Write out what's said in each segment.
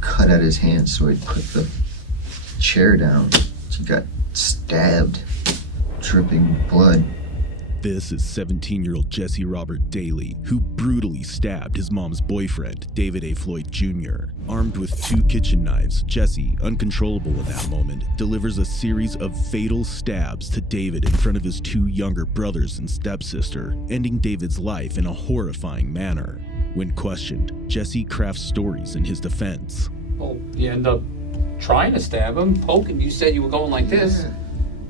cut at his hand, so he put the chair down. He got stabbed, dripping blood. This is 17-year-old Jesse Robert Daly, who brutally stabbed his mom's boyfriend, David A. Floyd Jr. Armed with 2 kitchen knives, Jesse, uncontrollable in that moment, delivers a series of fatal stabs to David in front of his 2 younger brothers and stepsister, ending David's life in a horrifying manner. When questioned, Jesse crafts stories in his defense. Well, you end up trying to stab him, poking. You said you were going like this.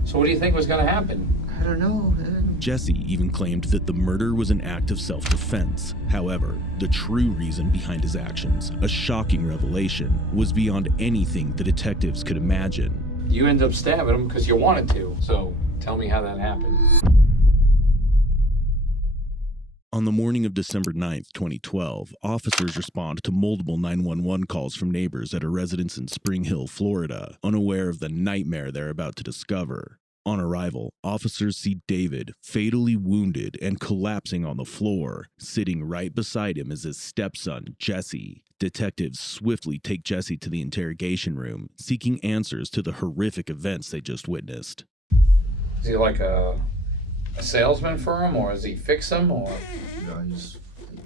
So what do you think was going to happen? I don't know, man. Jesse even claimed that the murder was an act of self-defense. However, the true reason behind his actions, a shocking revelation, was beyond anything the detectives could imagine. You end up stabbing him because you wanted to. So tell me how that happened. On the morning of December 9th, 2012, officers respond to multiple 911 calls from neighbors at a residence in Spring Hill, Florida, unaware of the nightmare they're about to discover. On arrival, officers see David fatally wounded and collapsing on the floor. Sitting right beside him is his stepson, Jesse. Detectives swiftly take Jesse to the interrogation room, seeking answers to the horrific events they just witnessed. Is he like a salesman for him, or does he fix them, or? No,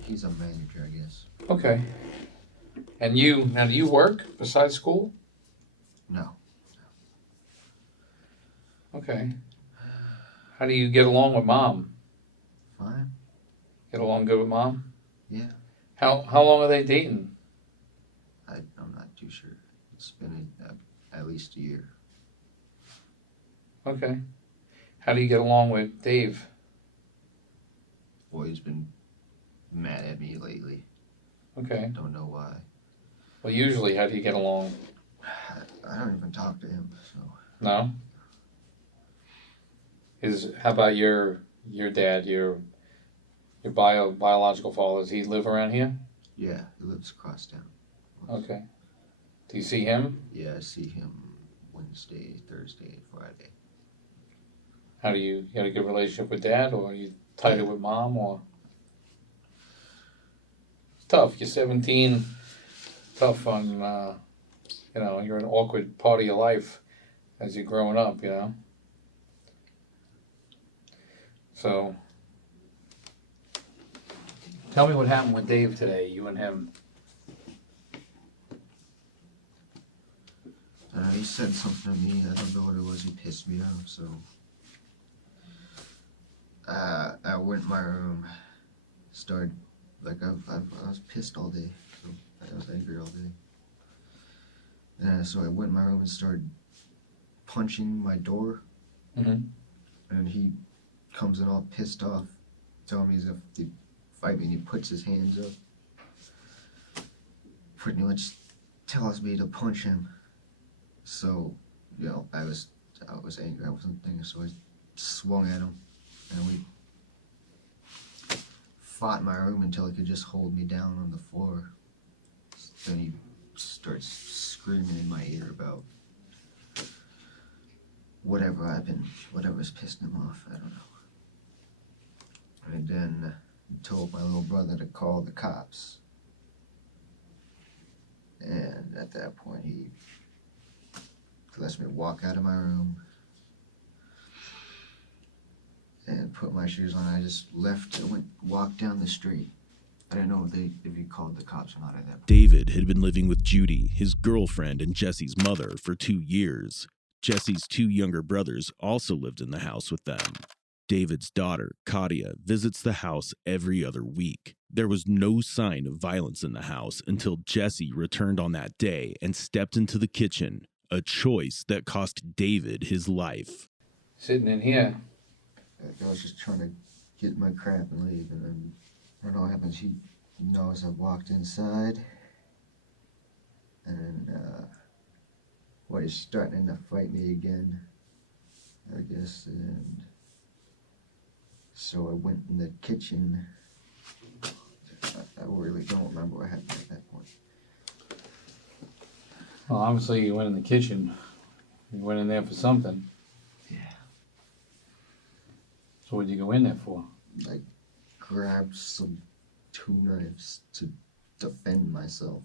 he's a manager, I guess. Okay. And now do you work besides school? No. Okay. How do you get along with mom? Fine. Get along good with mom? Yeah. How long are they dating? I'm not too sure. It's been at least a year. Okay. How do you get along with Dave? Boy, he's been mad at me lately. Okay. Don't know why. Well, usually, how do you get along? I don't even talk to him, so. No? How about your dad, your biological father? Does he live around here? Yeah, he lives across town. Okay. Do you see him? Yeah, I see him Wednesday, Thursday, Friday. How do you got a good relationship with dad, or are you tighter with mom, or? It's tough. You're 17. Tough on, you're an awkward part of your life as you're growing up, So, tell me what happened with Dave today, you and him. He said something to me. I don't know what it was. He pissed me off, so. I went in my room, started, I was pissed all day, so I was angry all day. And so I went in my room and started punching my door, and he comes in all pissed off, telling me as if he'd fight me, and he puts his hands up, pretty much tells me to punch him. So, I was angry, I wasn't thinking, so I swung at him, and we fought in my room until he could just hold me down on the floor. Then he starts screaming in my ear about whatever's pissed him off, I don't know. And then he told my little brother to call the cops. And at that point, he lets me walk out of my room and put my shoes on. I just left and walked down the street. I didn't know if he called the cops or not at that point. David had been living with Judy, his girlfriend and Jesse's mother, for 2 years. Jesse's 2 younger brothers also lived in the house with them. David's daughter, Katia, visits the house every other week. There was no sign of violence in the house until Jesse returned on that day and stepped into the kitchen, a choice that cost David his life. Sitting in here. I was just trying to get my crap and leave, and then I don't know what happens. He knows I walked inside, and he's starting to fight me again, I guess, and so I went in the kitchen. I really don't remember what happened at that point. Well, obviously you went in the kitchen. You went in there for something. Yeah. So what did you go in there for? I grabbed some 2 knives to defend myself.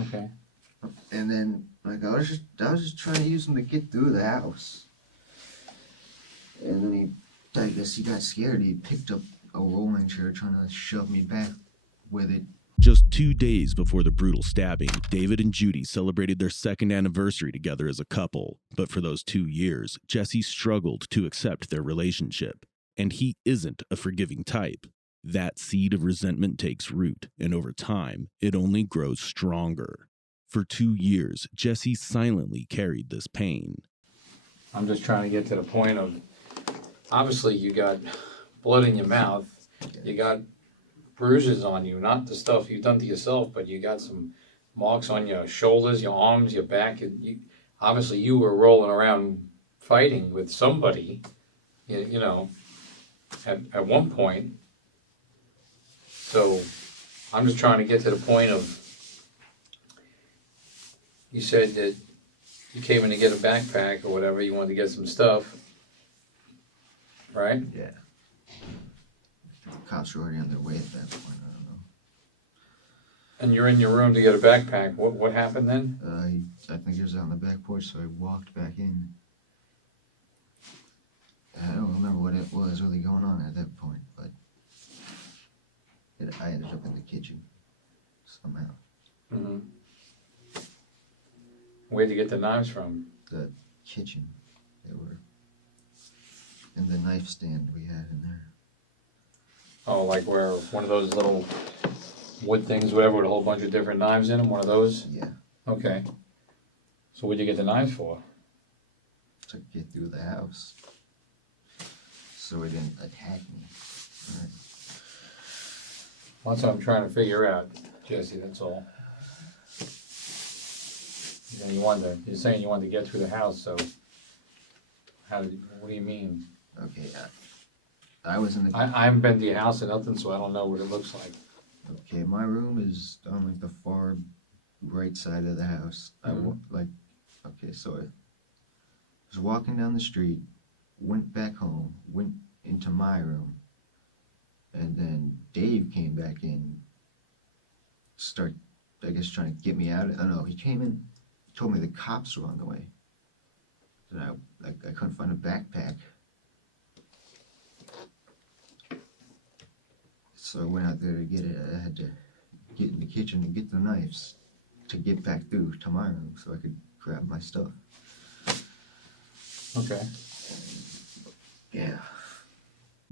Okay. And then, like, I was just trying to use him to get through the house. And then I guess he got scared. He picked up a rolling chair, trying to shove me back with it. Just 2 days before the brutal stabbing, David and Judy celebrated their second anniversary together as a couple. But for those 2 years, Jesse struggled to accept their relationship. And he isn't a forgiving type. That seed of resentment takes root, and over time, it only grows stronger. For 2 years, Jesse silently carried this pain. I'm just trying to get to the point of, obviously you got blood in your mouth, you got bruises on you, not the stuff you've done to yourself, but you got some marks on your shoulders, your arms, your back. Obviously you were rolling around fighting with somebody, you know, at one point. So I'm just trying to get to the point of, you said that you came in to get a backpack or whatever, you wanted to get some stuff, right? Yeah. The cops were already on their way at that point. I don't know. And you're in your room to get a backpack. What happened then? I think he was out on the back porch, so I walked back in. I don't remember what it was really going on at that point, but I ended up in the kitchen somehow. Mm-hmm. Where'd you get the knives from? The kitchen. They were in the knife stand we had in there. Oh, like where one of those little wood things, whatever, with a whole bunch of different knives in them, one of those? Yeah. Okay. So what'd you get the knives for? To get through the house. So it didn't attack me. Right. Well, that's what I'm trying to figure out, Jesse, that's all. And you're saying you wanted to get through the house, so what do you mean? Okay, I was in the... I haven't been to your house or nothing, so I don't know what it looks like. Okay, my room is on like the far right side of the house. Okay, so I was walking down the street, went back home, went into my room, and then Dave came back in, I guess, trying to get me out. I don't know, he came in, told me the cops were on the way. And I couldn't find a backpack. So I went out there to get it. I had to get in the kitchen and get the knives to get back through to my room so I could grab my stuff. Okay. Yeah.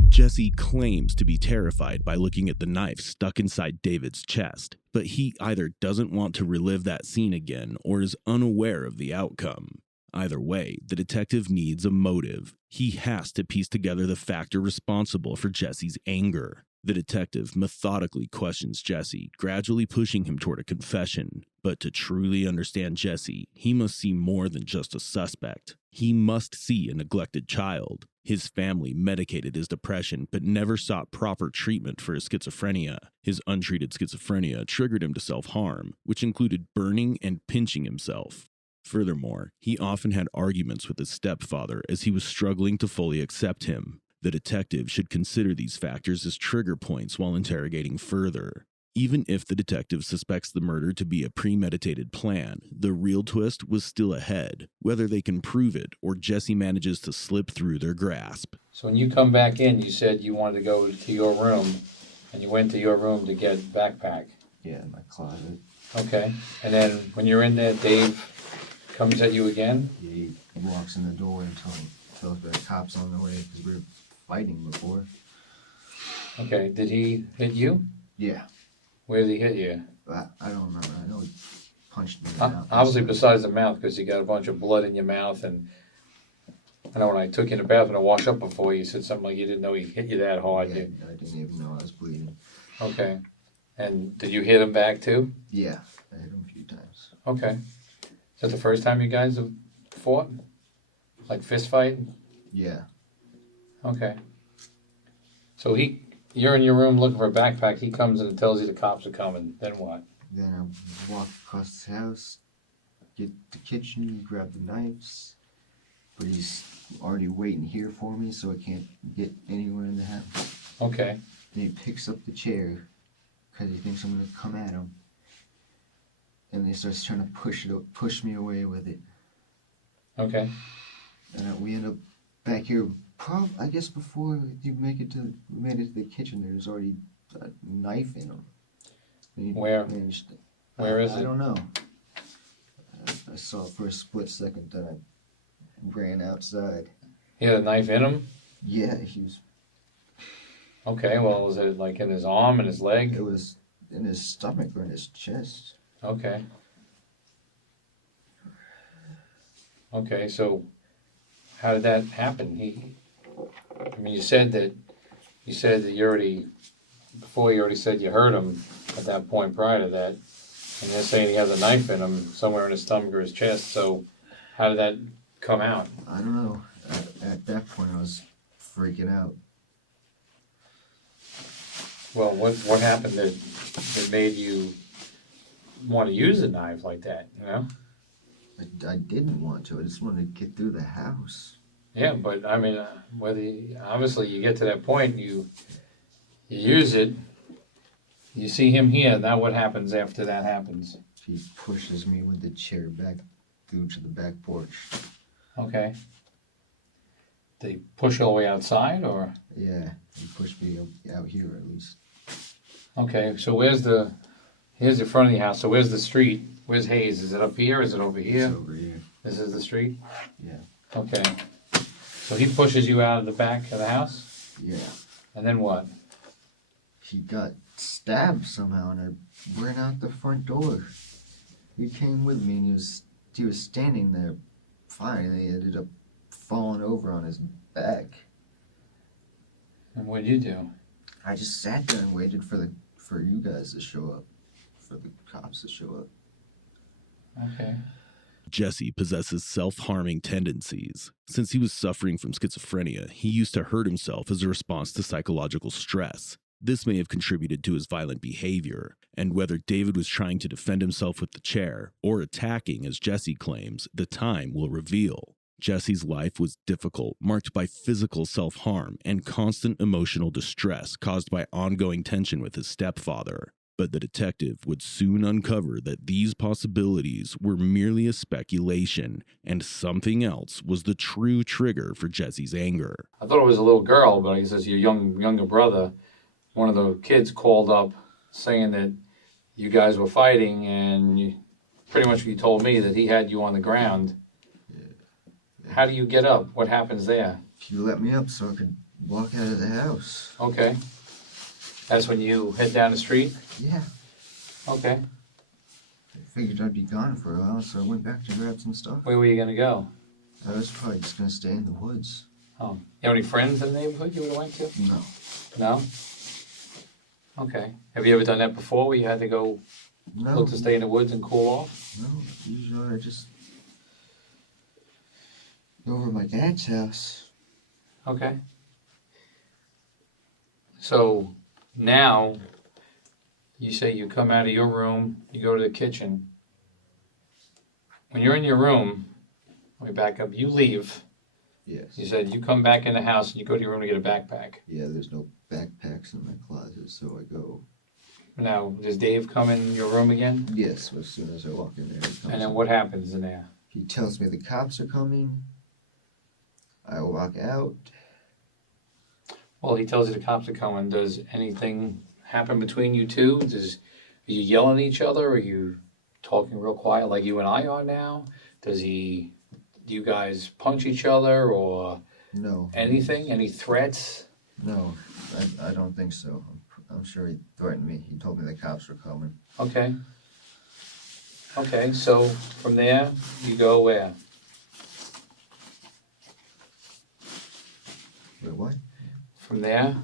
Jesse claims to be terrified by looking at the knife stuck inside David's chest, but he either doesn't want to relive that scene again or is unaware of the outcome. Either way, the detective needs a motive. He has to piece together the factor responsible for Jesse's anger. The detective methodically questions Jesse, gradually pushing him toward a confession. But to truly understand Jesse, he must see more than just a suspect. He must see a neglected child. His family medicated his depression but never sought proper treatment for his schizophrenia. His untreated schizophrenia triggered him to self-harm, which included burning and pinching himself. Furthermore, he often had arguments with his stepfather as he was struggling to fully accept him. The detective should consider these factors as trigger points while interrogating further. Even if the detective suspects the murder to be a premeditated plan, the real twist was still ahead, whether they can prove it or Jesse manages to slip through their grasp. So when you come back in, you said you wanted to go to your room, and you went to your room to get backpack. Yeah, in my closet. Okay. And then when you're in there, Dave comes at you again? Yeah, he walks in the door and tells the cops on the way because we were fighting before. Okay. Did he hit you? Yeah. Where did he hit you? I don't remember. I know he punched me in the mouth. Obviously besides the mouth, because you got a bunch of blood in your mouth, and I know when I took you in the bathroom to wash up before, you said something like you didn't know he hit you that hard. Yeah, I didn't even know I was bleeding. Okay. And did you hit him back too? Yeah, I hit him a few times. Okay. Is that the first time you guys have fought? Like fist fight? Yeah. Okay. So you're in your room looking for a backpack, he comes in and tells you the cops are coming, then what? Then I walk across the house, get the kitchen, grab the knives, but he's already waiting here for me, so I can't get anywhere in the house. and he starts trying to push me away with it. Okay. And we end up back here. I guess before you made it to the kitchen, there's already a knife in him. Where? Where is it? I don't know. I saw it for a split second, then I ran outside. He had a knife in him? Yeah, he was. Okay, well, was it like in his arm and his leg? It was in his stomach or in his chest. Okay. Okay, so how did that happen? I mean, you said that you already, before you already said you heard him at that point prior to that, and you're saying he has a knife in him somewhere in his stomach or his chest, so how did that come out? I don't know. At that point, I was freaking out. Well, what happened that made you want to use a knife like that, you know? I didn't want to. I just wanted to get through the house. Yeah, but I mean, obviously you get to that point, you use it, you see him here, now what happens after that happens? He pushes me with the chair back through to the back porch. Okay. Did he push you all the way outside, or? Yeah, he pushed me out here at least. Okay, so here's the front of the house, so where's the street? Where's Hayes? Is it up here, is it over here? It's over here. This is the street? Yeah. Okay. So he pushes you out of the back of the house? Yeah. And then what? He got stabbed somehow, and I ran out the front door. He came with me, and he was standing there fine, and he ended up falling over on his back. And what did you do? I just sat there and waited for you guys to show up, for the cops to show up. Okay. Jesse possesses self-harming tendencies. Since he was suffering from schizophrenia, he used to hurt himself as a response to psychological stress. This may have contributed to his violent behavior, and whether David was trying to defend himself with the chair or attacking, as Jesse claims, the time will reveal. Jesse's life was difficult, marked by physical self-harm and constant emotional distress caused by ongoing tension with his stepfather. But the detective would soon uncover that these possibilities were merely a speculation, and something else was the true trigger for Jesse's anger. I thought it was a little girl, but he says your younger brother, one of the kids called up saying that you guys were fighting, and pretty much you told me that he had you on the ground. Yeah. How do you get up? What happens there? He let me up so I could walk out of the house. Okay. That's when you head down the street? Yeah. Okay. I figured I'd be gone for a while, so I went back to grab some stuff. Where were you going to go? I was probably just going to stay in the woods. Oh. You have any friends in the neighborhood you would have went to? No. No? Okay. Have you ever done that before, where you had to go look to stay in the woods and cool off? No. Usually I just go over to my dad's house. Okay. So now you say you come out of your room, you go to the kitchen. When you're in your room, let me back up, you leave. Yes. You said you come back in the house and you go to your room to get a backpack. Yeah, there's no backpacks in my closet, so I go. Now, does Dave come in your room again? Yes, as soon as I walk in there. He comes And then in. what happens in there? He tells me the cops are coming. I walk out. Well, he tells you the cops are coming. Does anything happen between you two? Are you yelling at each other? Are you talking real quiet like you and I are now? Do you guys punch each other or No. anything? Any threats? No, I don't think so. I'm sure he threatened me. He told me the cops were coming. Okay. Okay, so from there, you go where? Wait, what? From there?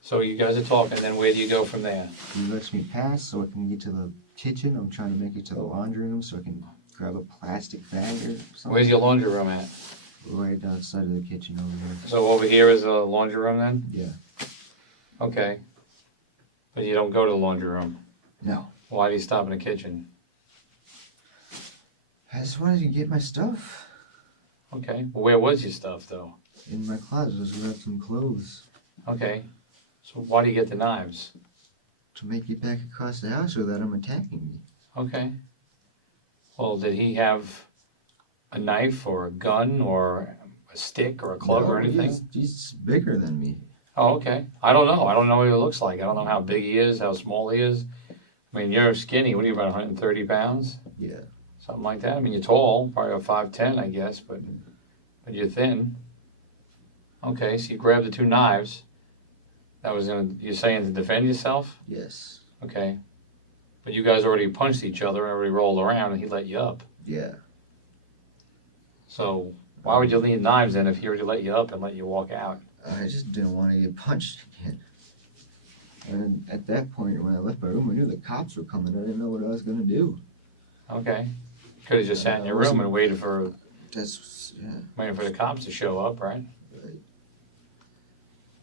So you guys are talking, then where do you go from there? He lets me pass so I can get to the kitchen. I'm trying to make it to the laundry room so I can grab a plastic bag or something. Where's your laundry room at? Right outside of the kitchen over here. So over here is a laundry room then? Yeah. Okay. But you don't go to the laundry room? No. Why do you stop in the kitchen? I just wanted to get my stuff. Okay. Well, where was your stuff though? In my closet, I just grabbed some clothes. Okay. So why do you get the knives? To make it back across the house so that I'm attacking me. Okay. Well, did he have a knife or a gun or a stick or a club or anything? He's bigger than me. Oh, okay. I don't know. I don't know what he looks like. I don't know how big he is, how small he is. I mean, you're skinny. What are you, about 130 pounds? Yeah. Something like that. I mean, you're tall, probably about 5'10", I guess, but you're thin. Okay, so you grabbed the two knives. You're saying to defend yourself? Yes. Okay. But you guys already punched each other and already rolled around and he let you up. Yeah. So why would you need knives then if he already let you up and let you walk out? I just didn't want to get punched again. And at that point, when I left my room, I knew the cops were coming. I didn't know what I was going to do. Okay. You could have just sat in your room and waited for the cops to show up, right? Right.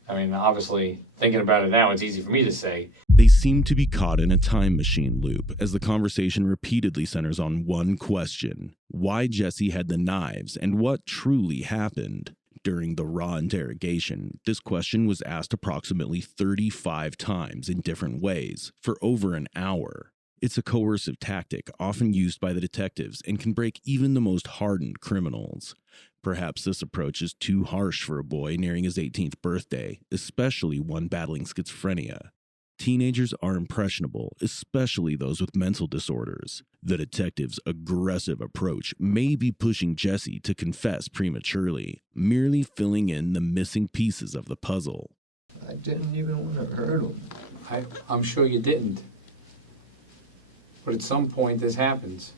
I mean, obviously, thinking about it now, it's easy for me to say. They seem to be caught in a time machine loop as the conversation repeatedly centers on one question: why Jesse had the knives and what truly happened. During the raw interrogation, this question was asked approximately 35 times in different ways for over an hour. It's a coercive tactic often used by the detectives and can break even the most hardened criminals. Perhaps this approach is too harsh for a boy nearing his 18th birthday, especially one battling schizophrenia. Teenagers are impressionable, especially those with mental disorders. The detective's aggressive approach may be pushing Jesse to confess prematurely, merely filling in the missing pieces of the puzzle. I didn't even want to hurt him. I'm sure you didn't. But at some point this happens.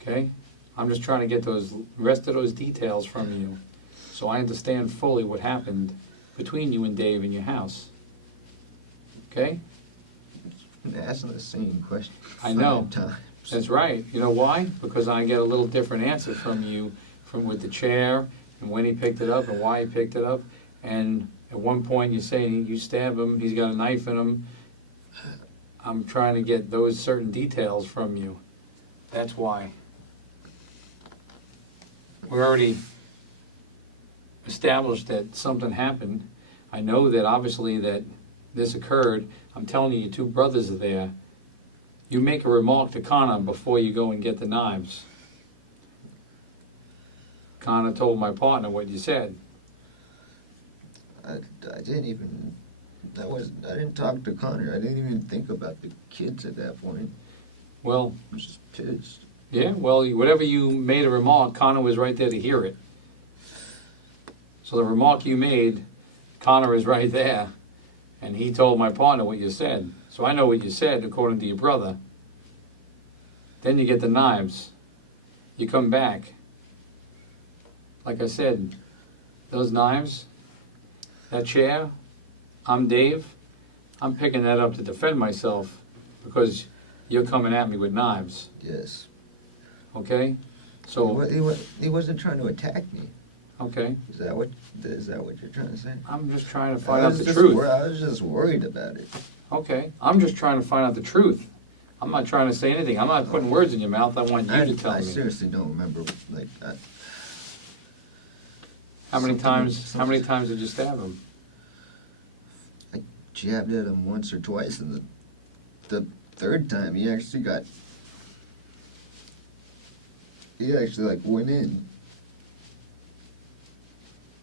Okay? I'm just trying to get those rest of those details from you so I understand fully what happened between you and Dave in your house. Okay? I've been asking the same question I know. 5 times. That's right. You know why? Because I get a little different answer from you with the chair and when he picked it up and why he picked it up. And at one point you say you stab him, he's got a knife in him. I'm trying to get those certain details from you. That's why. We already established that something happened. I know that obviously that this occurred. I'm telling you, your two brothers are there. You make a remark to Connor before you go and get the knives. Connor told my partner what you said. I didn't even. I didn't talk to Connor. I didn't even think about the kids at that point. Well, I was just pissed. yeah, well, whatever you made a remark, Connor was right there to hear it. So the remark you made, Connor is right there, and he told my partner what you said. So I know what you said according to your brother. Then you get the knives. You come back. Like I said, those knives, that chair, I'm Dave. I'm picking that up to defend myself because you're coming at me with knives. Yes. Okay? So He wasn't trying to attack me. okay. Is that what you're trying to say? I'm just trying to find out the truth. I was just worried about it. Okay. I'm just trying to find out the truth. I'm not trying to say anything. I'm not putting words in your mouth. I want you to tell me. I seriously don't remember like that. How many times did you stab him? I jabbed at him once or twice, and the third time he actually like went in.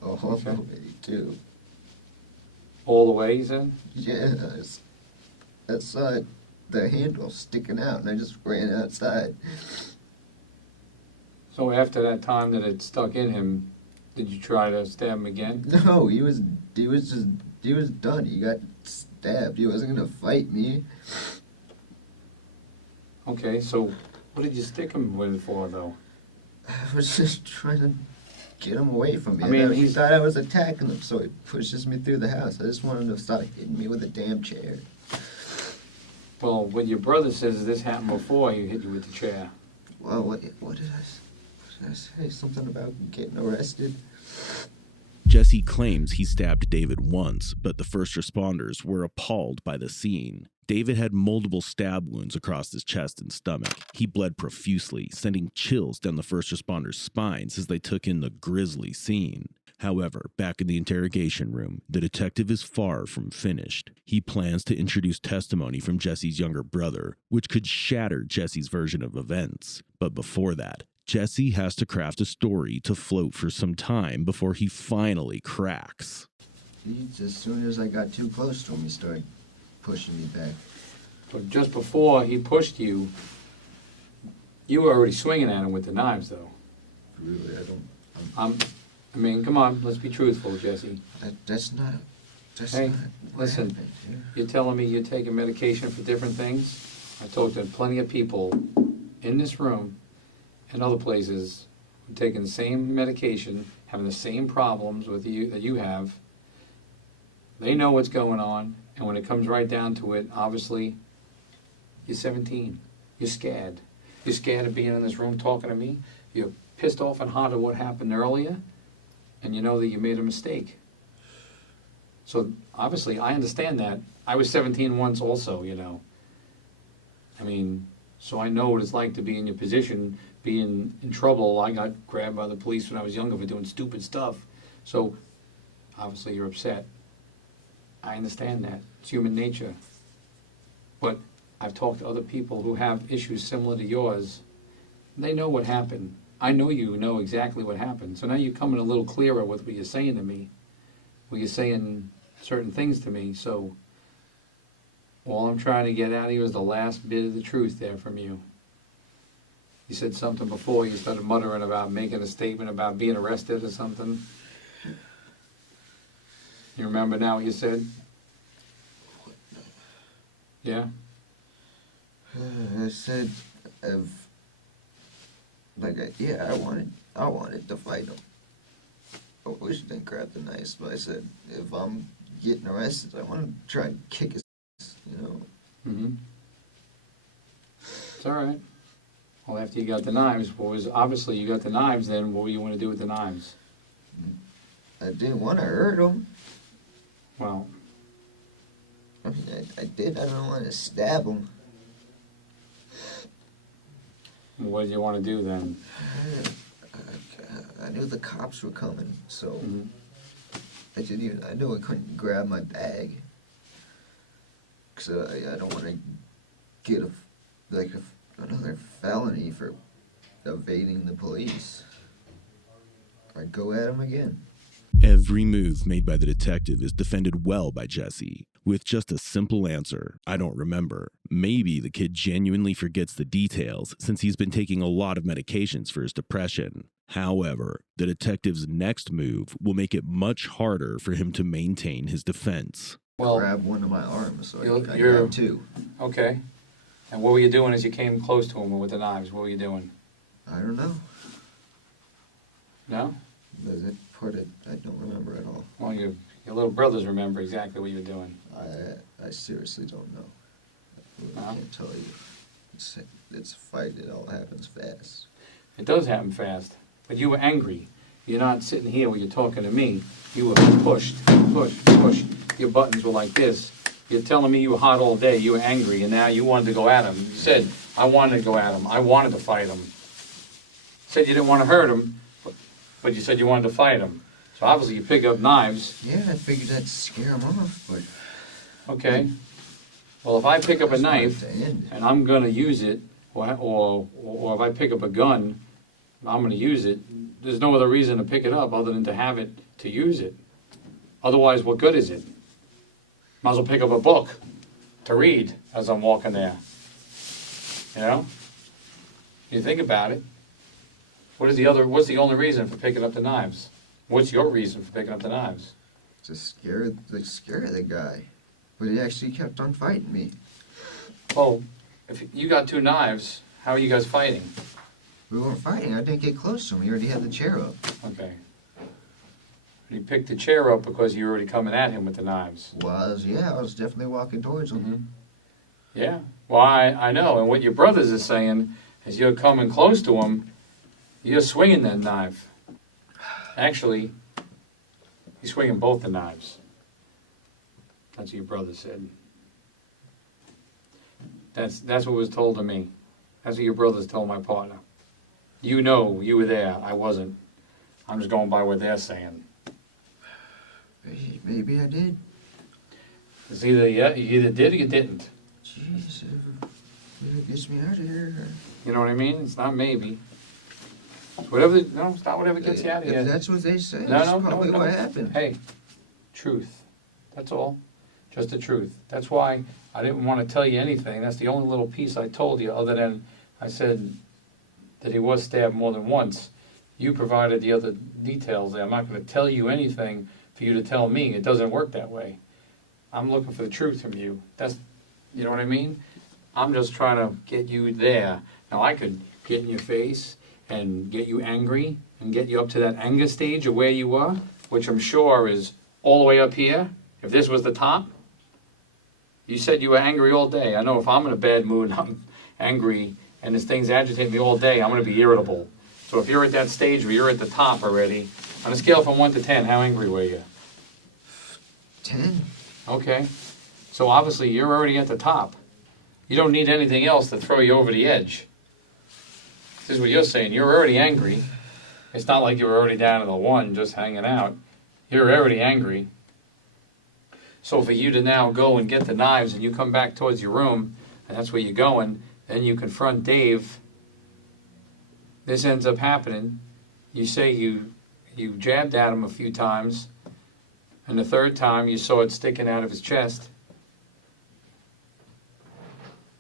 Oh, Okay. okay. Too. All the way, you said? Yeah, I saw the handle sticking out, and I just ran outside. So after that time that it stuck in him, did you try to stab him again? No, he was done. He got stabbed. He wasn't gonna fight me. Okay, so what did you stick him with for, though? I was just trying to get him away from me. I mean, he he's- thought I was attacking him, so he pushes me through the house. I just wanted him to stop hitting me with a damn chair. Well, what your brother says this happened before he hit you with the chair. Well, what did I say? Something about getting arrested? Jesse claims he stabbed David once, but the first responders were appalled by the scene. David had multiple stab wounds across his chest and stomach. He bled profusely, sending chills down the first responders' spines as they took in the grisly scene. However, back in the interrogation room, the detective is far from finished. He plans to introduce testimony from Jesse's younger brother, which could shatter Jesse's version of events. But before that, Jesse has to craft a story to float for some time before he finally cracks. As soon as I got too close to him, he started pushing me back. But just before he pushed you, you were already swinging at him with the knives, though. Really, I don't. I mean, come on, let's be truthful, Jesse. That's not. Hey, not what listen, happened here. You're telling me you're taking medication for different things? I talked to plenty of people in this room and other places who are taking the same medication, having the same problems with you that you have. They know what's going on, and when it comes right down to it, obviously, you're 17. You're scared. You're scared of being in this room talking to me. You're pissed off and hot at what happened earlier, and you know that you made a mistake. So, obviously, I understand that. I was 17 once also, you know. I mean, so I know what it's like to be in your position, being in trouble. I got grabbed by the police when I was younger for doing stupid stuff. So, obviously, you're upset. I understand that. It's human nature. But I've talked to other people who have issues similar to yours. They know what happened. I know you know exactly what happened. So now you're coming a little clearer with what you're saying to me. Well, you're saying certain things to me. So all I'm trying to get out of you is the last bit of the truth there from you. You said something before. You started muttering about making a statement about being arrested or something. You remember now what you said? Yeah? I said, I wanted to fight him. I wish I didn't grab the knife, but I said, if I'm getting arrested, I want to try and kick his ass, you know. Mm-hmm. It's all right. Well, after you got the knives, obviously you got the knives, then what do you want to do with the knives? I didn't want to hurt him. Well, I mean, I did. I don't want to stab him. what do you want to do then? I knew the cops were coming, so Mm-hmm. I knew I couldn't grab my bag. Because I don't want to get another felony for evading the police. I'd go at him again. Every move made by the detective is defended well by Jesse, with just a simple answer, I don't remember. Maybe the kid genuinely forgets the details since he's been taking a lot of medications for his depression. However, the detective's next move will make it much harder for him to maintain his defense. Well, Grab one of my arms, so I you're- grabbed two. okay. And what were you doing as you came close to him with the knives? What were you doing? I don't know. No? That part I don't remember at all. Well, your little brothers remember exactly what you were doing. I seriously don't know. I No? can't tell you. It's a fight. It all happens fast. It does happen fast. But you were angry. You're not sitting here when you're talking to me. You were pushed. Your buttons were like this. You're telling me you were hot all day. You were angry, and now you wanted to go at him. You said, I wanted to go at him. I wanted to fight him. Said you didn't want to hurt him, but you said you wanted to fight him. So obviously you pick up knives. Yeah, I figured that'd scare him off, but... Okay. Well, if I pick up a I just wanted knife to end. and I'm going to use it, or if I pick up a gun, I'm going to use it, there's no other reason to pick it up other than to have it to use it. Otherwise, what good is it? Might as well pick up a book to read as I'm walking there. You know? You think about it. What's the only reason for picking up the knives? What's your reason for picking up the knives? To scare the guy. But he actually kept on fighting me. Well, if you got two knives, how are you guys fighting? We weren't fighting. I didn't get close to him. He already had the chair up. Okay. You picked the chair up because you were already coming at him with the knives. I was definitely walking towards him. Mm-hmm. Yeah. Well, I know. And what your brothers are saying is you're coming close to him, you're swinging that knife. Actually, he's swinging both the knives. That's what your brother said. That's what was told to me. That's what your brothers told my partner. You know, you were there. I wasn't. I'm just going by what they're saying. Maybe I did. It's either you either did or you didn't. Jeez, it gets me out of here. You know what I mean? It's not maybe. Whatever. No, it's not whatever gets you out of If here. that's what they say, No, that's no, probably no. what happened. Hey, truth. That's all. Just the truth. That's why I didn't want to tell you anything. That's the only little piece I told you, other than I said that he was stabbed more than once. You provided the other details there. I'm not going to tell you anything for you to tell me. It doesn't work that way. I'm looking for the truth from you. That's, you know what I mean? I'm just trying to get you there. Now I could get in your face and get you angry and get you up to that anger stage of where you were, which I'm sure is all the way up here. If this was the top, you said you were angry all day. I know if I'm in a bad mood and I'm angry and this thing's agitating me all day, I'm going to be irritable. So if you're at that stage where you're at the top already, on a scale from 1 to 10, how angry were you? 10. Okay. So obviously you're already at the top. You don't need anything else to throw you over the edge. This is what you're saying. You're already angry. It's not like you were already down to the 1 just hanging out. You're already angry. So for you to now go and get the knives and you come back towards your room, and that's where you're going, then you confront Dave. This ends up happening. You say you jabbed at him a few times, and the third time you saw it sticking out of his chest.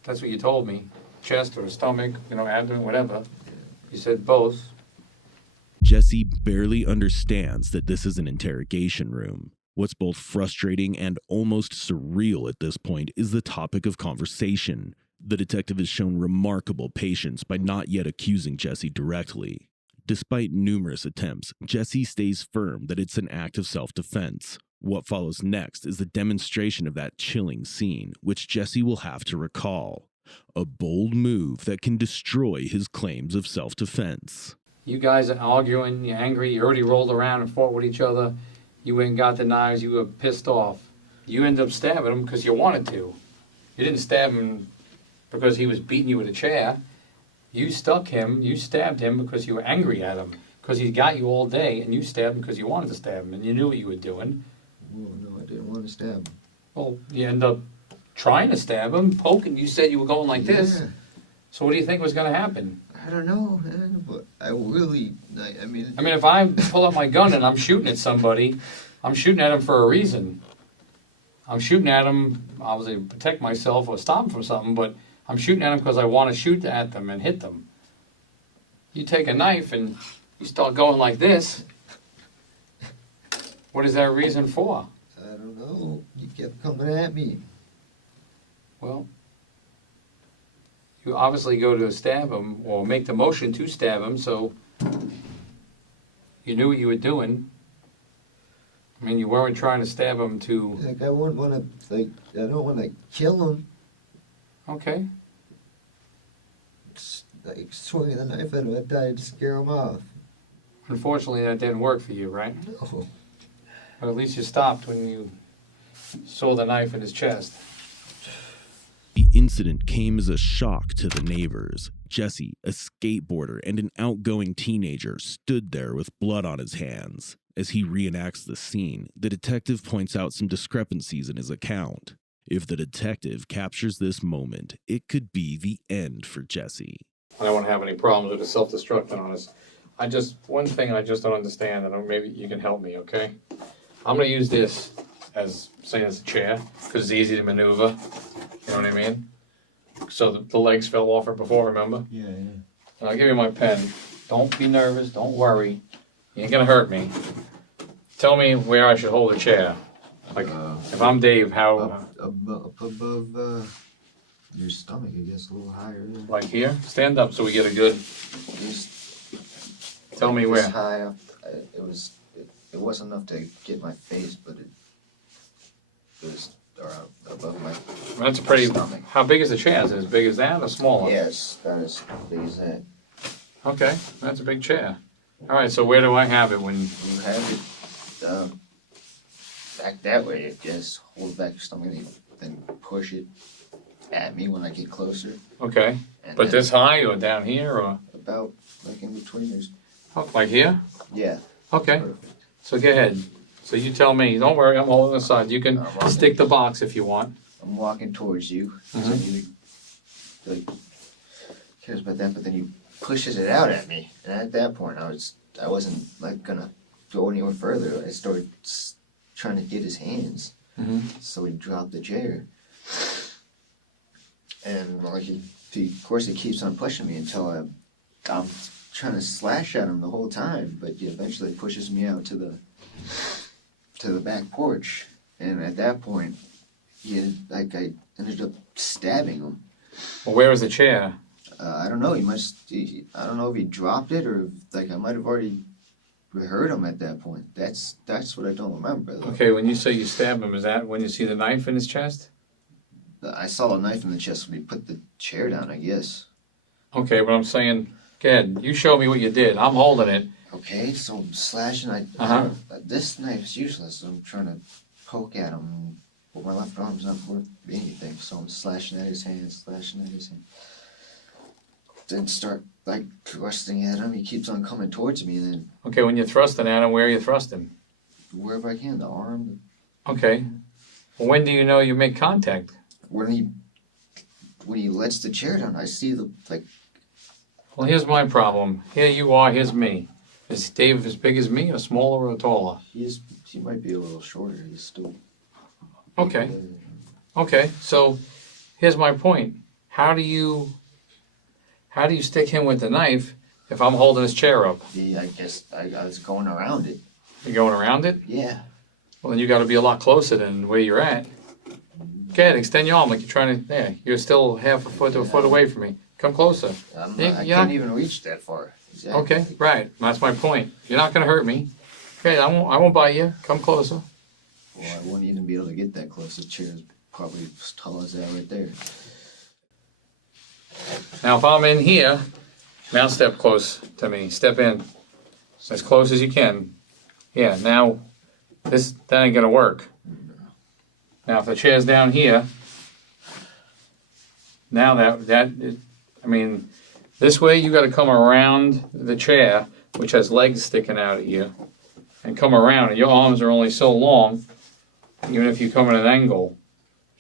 That's what you told me. Chest or stomach, abdomen, whatever. You said both. Jesse barely understands that this is an interrogation room. What's both frustrating and almost surreal at this point is the topic of conversation. The detective has shown remarkable patience by not yet accusing Jesse directly. Despite numerous attempts, Jesse stays firm that it's an act of self-defense. What follows next is the demonstration of that chilling scene, which Jesse will have to recall. A bold move that can destroy his claims of self-defense. You guys are arguing, you're angry, you already rolled around and fought with each other. You went and got the knives, you were pissed off. You ended up stabbing him because you wanted to. You didn't stab him because he was beating you with a chair. You stabbed him because you were angry at him, because he got you all day, and you stabbed him because you wanted to stab him, and you knew what you were doing. Oh, no, I didn't want to stab him. Well, you end up trying to stab him, poking. You said you were going like this. So what do you think was going to happen? I don't know, man, but I mean, if I pull up my gun and I'm shooting at somebody, I'm shooting at him for a reason. I'm shooting at him, obviously, to protect myself or stop him from something, but I'm shooting at him because I want to shoot at them and hit them. You take a knife and you start going like this. What is that reason for? I don't know. You kept coming at me. Well, you obviously go to stab him or make the motion to stab him, so you knew what you were doing. I mean, you weren't trying to stab him to... Like, I wouldn't want to, I don't want to kill him. Okay. It's like swinging a knife at him, I died to scare him off. Unfortunately, that didn't work for you, right? No. But at least you stopped when you saw the knife in his chest. The incident came as a shock to the neighbors. Jesse, a skateboarder and an outgoing teenager, stood there with blood on his hands. As he reenacts the scene, the detective points out some discrepancies in his account. If the detective captures this moment, it could be the end for Jesse. I don't want to have any problems with the self-destructing on us. One thing I just don't understand, and maybe you can help me, okay? I'm going to use this as, saying it's a chair, because it's easy to maneuver. You know what I mean? So the legs fell off it before, remember? Yeah. And I'll give you my pen. Don't be nervous. Don't worry. You ain't going to hurt me. Tell me where I should hold the chair. Like, if I'm Dave, how... Up above your stomach, I guess, a little higher. Like here? Stand up so we get a good... Just Tell me this where. high up. It wasn't enough to get my face, but it was around above my That's a pretty... stomach. How big is the chair? Is it as big as that or smaller? Yes, that is big as that. Okay, that's a big chair. All right, so where do I have it when... You have it back that way. Just hold back your stomach and then push it at me when I get closer. Okay. And But then this high or down here or about like in between there's like here? yeah. Okay. Perfect. So go ahead. So you tell me. Don't worry, I'm holding aside. You can I'm stick the box if you want. I'm walking towards you. So you like cares about that, but then he pushes it out at me, and at that point I wasn't like gonna go anywhere further. I started trying to get his hands, so he dropped the chair, and like of course he keeps on pushing me until I'm trying to slash at him the whole time, but he eventually pushes me out to the back porch, and at that point, I ended up stabbing him. Well, where is the chair? I don't know. I don't know if he dropped it or if, I might have already heard him at that point. That's what I don't remember. Though. Okay, when you say you stabbed him, is that when you see the knife in his chest? I saw a knife in the chest when he put the chair down. I guess. Okay, but I'm saying, go ahead. You show me what you did. I'm holding it. Okay, so I'm slashing. This knife's useless. So I'm trying to poke at him, but my left arm's not worth anything. So I'm slashing at his hand, Then start like thrusting at him. He keeps on coming towards me, and then Okay, when you're thrusting at him, where are you thrusting? wherever I can, the arm. Okay. Well, when do you know you make contact? When he lets the chair down, I see the like. Well, here's my problem. Here you are, here's me. Is Dave as big as me or smaller or taller? He might be a little shorter. He's still. Okay. Okay, so here's my point. How do you stick him with the knife if I'm holding his chair up? I guess I was going around it. You're going around it? Yeah. Well, then you got to be a lot closer than where you're at. Go ahead, extend your arm like you're trying to. There, you're still half a foot to a foot away from me. Come closer. I can't even reach that far. Exactly. Okay, right. That's my point. You're not going to hurt me. Okay, I won't bite you. Come closer. Well, I wouldn't even be able to get that close. The chair's probably as tall as that right there. Now, if I'm in here, now step close to me. Step in as close as you can. Yeah, now that ain't gonna work. Now, if the chair's down here, now this way you got to come around the chair, which has legs sticking out at you, and come around. And your arms are only so long, even if you come at an angle.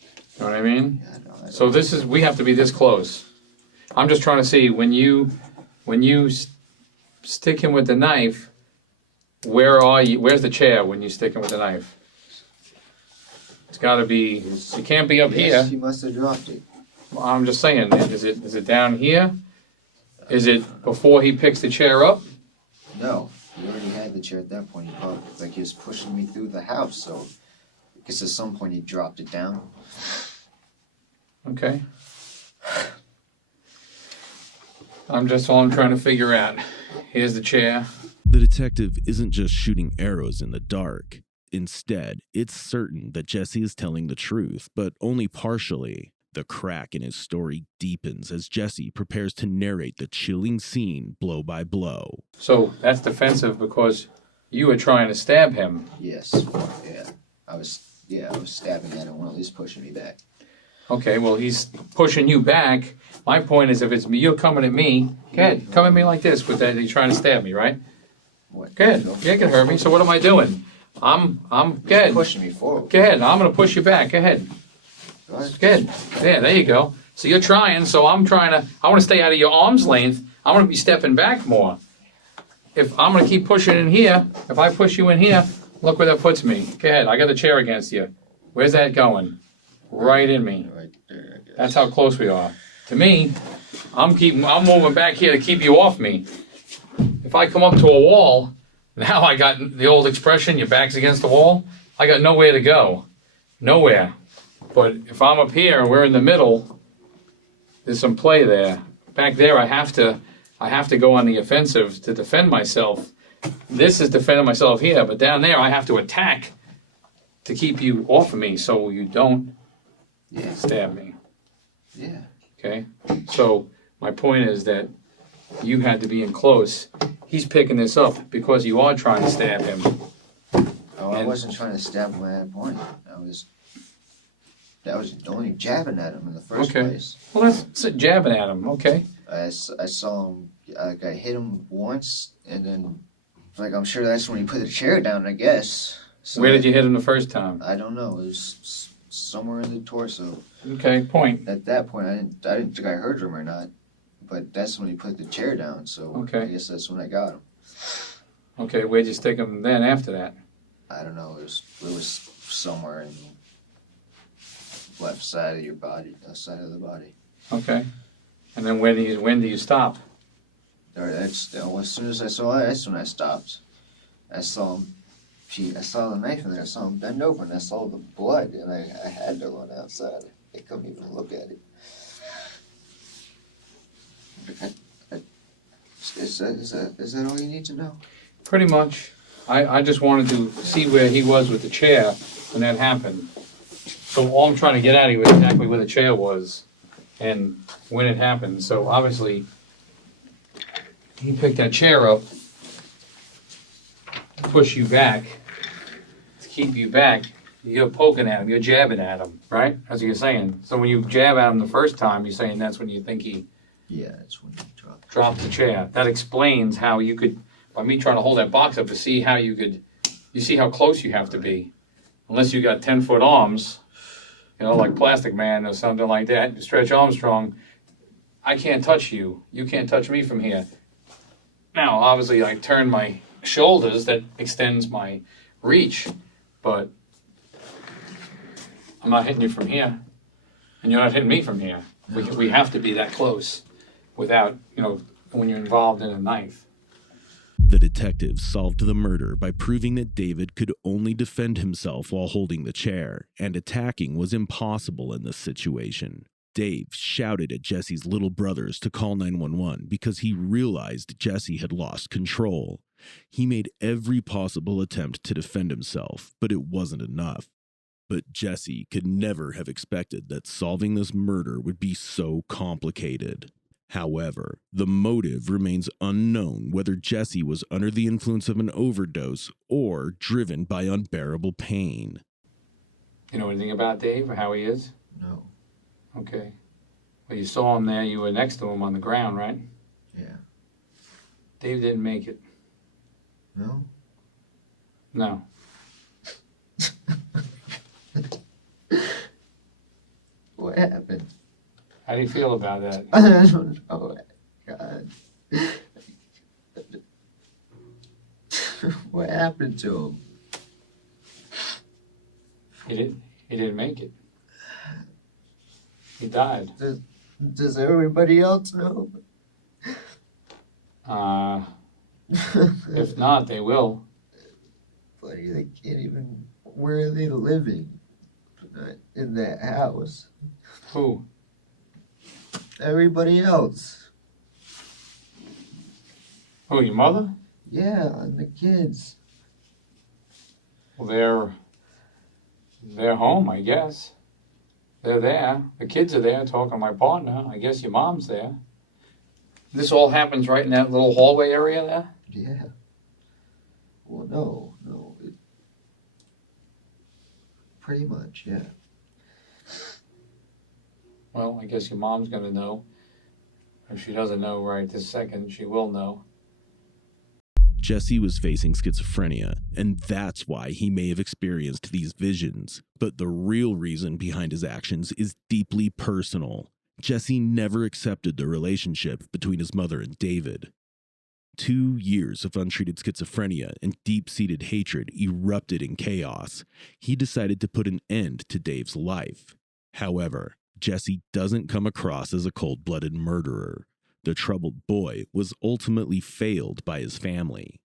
You know what I mean? Yeah, I know. So we have to be this close. I'm just trying to see when you stick him with the knife, where are you? Where's the chair when you stick him with the knife? It's got to be. It can't be up Yes, here. he must have dropped it. Well, I'm just saying. Is it down here? Is it before he picks the chair up? No, he already had the chair at that point. He probably he was pushing me through the house. So I guess at some point he dropped it down. Okay. I'm trying to figure out. Here's the chair. The detective isn't just shooting arrows in the dark. Instead, it's certain that Jesse is telling the truth, but only partially. The crack in his story deepens as Jesse prepares to narrate the chilling scene blow by blow. So that's defensive because you were trying to stab him. Yes. Yeah. I was stabbing at him when he's pushing me back. Okay, well, he's pushing you back. My point is, if it's me, you're coming at me. Go ahead, come at me like this with that. You're trying to stab me, right? What? Go ahead. Yeah, you can hurt me. So what am I doing? I'm go ahead. Pushing me forward. Go ahead. I'm gonna push you back. Go ahead. Go ahead. Good. Yeah, there you go. So you're trying. So I'm trying to. I want to stay out of your arm's length. I'm gonna be stepping back more. If I'm gonna keep pushing in here, if I push you in here, look where that puts me. Go ahead. I got the chair against you. Where's that going? Right in me. Right there, I guess. That's how close we are. To me, I'm moving back here to keep you off me. If I come up to a wall, now I got the old expression, your back's against the wall. I got nowhere to go. Nowhere. But if I'm up here and we're in the middle, there's some play there. Back there, I have to go on the offensive to defend myself. This is defending myself here, but down there I have to attack to keep you off of me so you don't stab me. Yeah. Okay? So my point is that you had to be in close. He's picking this up because you are trying to stab him. Oh, I wasn't trying to stab him at that point. I was that was only jabbing at him in the first Okay. place. Well, that's jabbing at him. Okay. I saw him, like, I hit him once, and then, like, I'm sure that's when he put the chair down, I guess. So Where did you hit him the first time? I don't know. It was somewhere in the torso. Okay, point. At that point, I didn't think I heard him or not, but that's when he put the chair down. So Okay. I guess that's when I got him. Okay, where'd you stick him then after that? I don't know. It was somewhere in the left side of your body, left side of the body. Okay. And then when do you stop? Or as soon as I saw it, that's when I stopped. I saw him. I saw the knife in there. I saw him bend over, and I saw the blood, and I had to run outside. I couldn't even look at it. Is that all you need to know? Pretty much. I just wanted to see where he was with the chair when that happened. So all I'm trying to get at you is exactly where the chair was and when it happened. So obviously, he picked that chair up to push you back, to keep you back. You're poking at him, you're jabbing at him, right? That's what you're saying. So when you jab at him the first time, you're saying that's when you think he Yeah, that's when you dropped the chair. That explains how you could, by me trying to hold that box up to see how you could, you see how close you have to be. Unless you got 10-foot arms, you know, like Plastic Man or something like that, Stretch Armstrong, I can't touch you. You can't touch me from here. Now, obviously, I turn my shoulders, that extends my reach, but I'm not hitting you from here, and you're not hitting me from here. We have to be that close without, you know, when you're involved in a knife. The detectives solved the murder by proving that David could only defend himself while holding the chair, and attacking was impossible in this situation. Dave shouted at Jesse's little brothers to call 911 because he realized Jesse had lost control. He made every possible attempt to defend himself, but it wasn't enough. But Jesse could never have expected that solving this murder would be so complicated. However, the motive remains unknown, whether Jesse was under the influence of an overdose or driven by unbearable pain. You know anything about Dave or how he is? No. Okay. Well, you saw him there. You were next to him on the ground, right? Yeah. Dave didn't make it. No? No. What happened? How do you feel about that? I don't know. God. What happened to him? He didn't make it. He died. Does everybody else know? If not, they will. Buddy, they can't even. Where are they living? Not in that house. Who? Everybody else. Who, your mother? Yeah, and the kids. Well, they're home, I guess. They're there. The kids are there talking to my partner. I guess your mom's there. This all happens right in that little hallway area there? Yeah. Well, no. Pretty much, yeah. Well, I guess your mom's going to know. If she doesn't know right this second, she will know. Jesse was facing schizophrenia, and that's why he may have experienced these visions. But the real reason behind his actions is deeply personal. Jesse never accepted the relationship between his mother and David. 2 years of untreated schizophrenia and deep-seated hatred erupted in chaos. He decided to put an end to Dave's life. However, Jesse doesn't come across as a cold-blooded murderer. The troubled boy was ultimately failed by his family.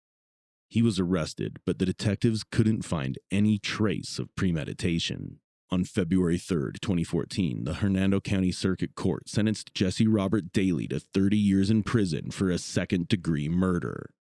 He was arrested, but the detectives couldn't find any trace of premeditation. On February 3rd, 2014, the Hernando County Circuit Court sentenced Jesse Robert Daly to 30 years in prison for a second-degree murder.